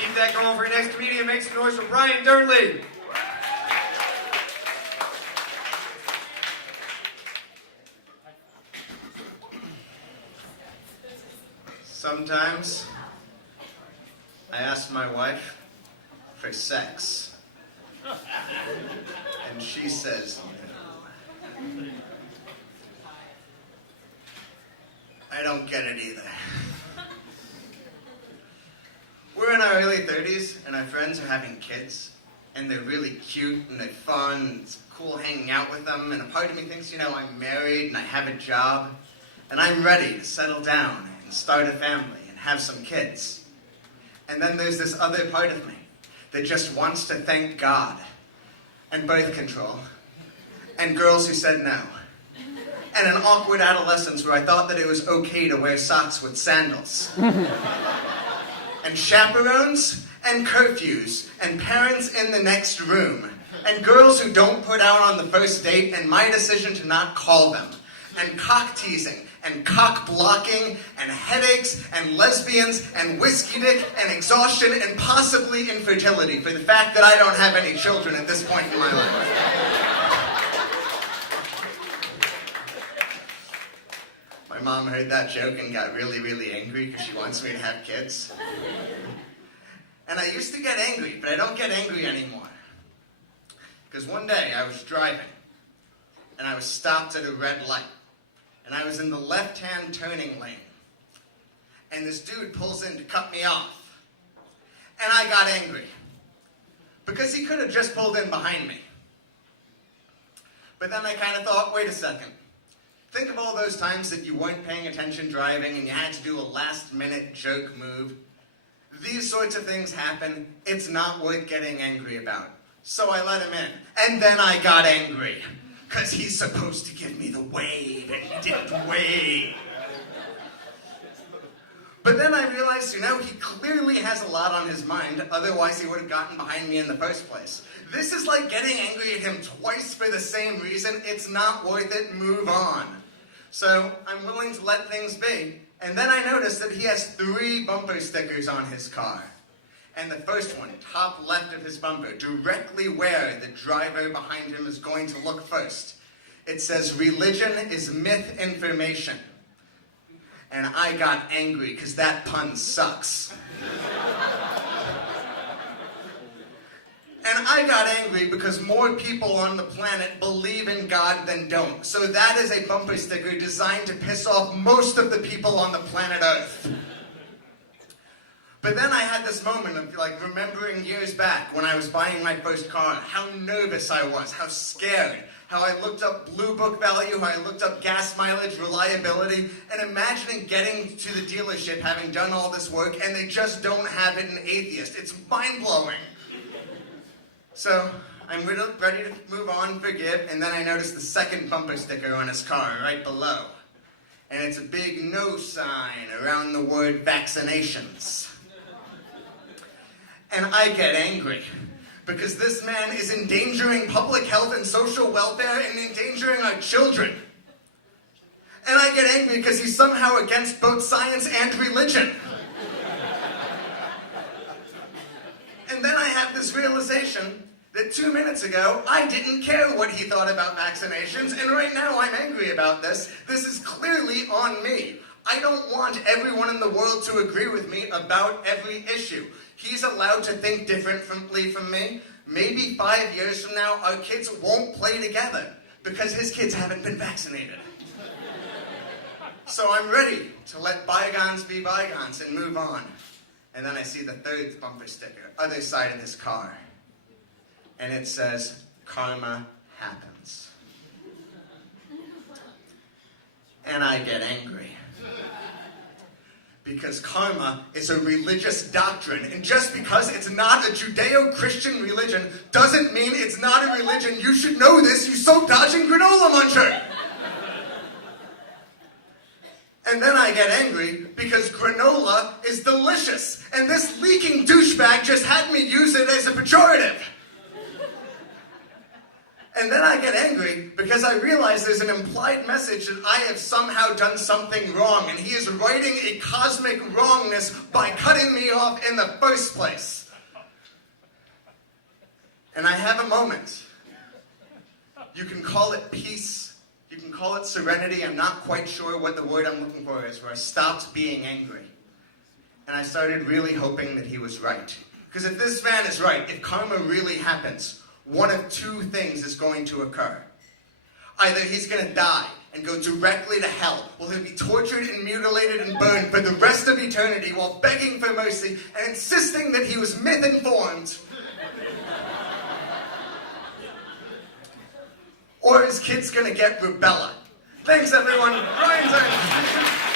Keep that going for your next comedian. Make some noise for Brian Dearnley. Sometimes I ask my wife for sex, and she says no. I don't get it either. We're in our early 30s, and our friends are having kids, and they're really cute, and they're fun, and it's cool hanging out with them, and a part of me thinks, I'm married, and I have a job, and I'm ready to settle down and start a family and have some kids. And then there's this other part of me that just wants to thank God, and birth control, and girls who said no, and an awkward adolescence where I thought that it was okay to wear socks with sandals. And chaperones, and curfews, and parents in the next room, and girls who don't put out on the first date, and my decision to not call them, and cock teasing, and cock blocking, and headaches, and lesbians, and whiskey dick, and exhaustion, and possibly infertility for the fact that I don't have any children at this point in my life. My mom heard that joke and got really, really angry because she wants me to have kids. And I used to get angry, but I don't get angry anymore. Because one day I was driving, and I was stopped at a red light, and I was in the left-hand turning lane. And this dude pulls in to cut me off. And I got angry. Because he could have just pulled in behind me. But then I kind of thought, wait a second. Think of all those times that you weren't paying attention driving and you had to do a last-minute jerk move. These sorts of things happen. It's not worth getting angry about. So I let him in. And then I got angry. Because he's supposed to give me the wave, and he didn't wave. But then I realized, he clearly has a lot on his mind, otherwise he would have gotten behind me in the first place. This is like getting angry at him twice for the same reason. It's not worth it. Move on. So I'm willing to let things be. And then I noticed that he has 3 bumper stickers on his car. And the first one, top left of his bumper, directly where the driver behind him is going to look first. It says, "Religion is myth information." And I got angry because that pun sucks. And I got angry because more people on the planet believe in God than don't. So that is a bumper sticker designed to piss off most of the people on the planet Earth. But then I had this moment of remembering years back when I was buying my first car, how nervous I was, how scared, how I looked up Blue Book value, how I looked up gas mileage, reliability, and imagining getting to the dealership having done all this work and they just don't have it in Atheist. It's mind-blowing. So I'm ready to move on, forgive, and then I noticed the second bumper sticker on his car right below. And it's a big no sign around the word vaccinations. And I get angry because this man is endangering public health and social welfare and endangering our children. And I get angry because he's somehow against both science and religion. And then I have this realization that 2 minutes ago, I didn't care what he thought about vaccinations, and right now I'm angry about this. This is clearly on me. I don't want everyone in the world to agree with me about every issue. He's allowed to think differently from me. Maybe 5 years from now, our kids won't play together because his kids haven't been vaccinated. So I'm ready to let bygones be bygones and move on. And then I see the third bumper sticker, other side of his car. And it says, "Karma happens." And I get angry. Because karma is a religious doctrine, and just because it's not a Judeo-Christian religion doesn't mean it's not a religion. You should know this, you soap-dodging granola muncher! And then I get angry because granola is delicious, and this leaking douchebag just had me use it as a pejorative. And then I get angry because because I realize there's an implied message that I have somehow done something wrong, and he is righting a cosmic wrongness by cutting me off in the first place. And I have a moment. You can call it peace. You can call it serenity. I'm not quite sure what the word I'm looking for is, where I stopped being angry. And I started really hoping that he was right. Because if this man is right, if karma really happens, one of two things is going to occur. Either he's going to die and go directly to hell, where he'll be tortured and mutilated and burned for the rest of eternity while begging for mercy and insisting that he was myth-informed. Or his kid's going to get rubella. Thanks, everyone. Ryan's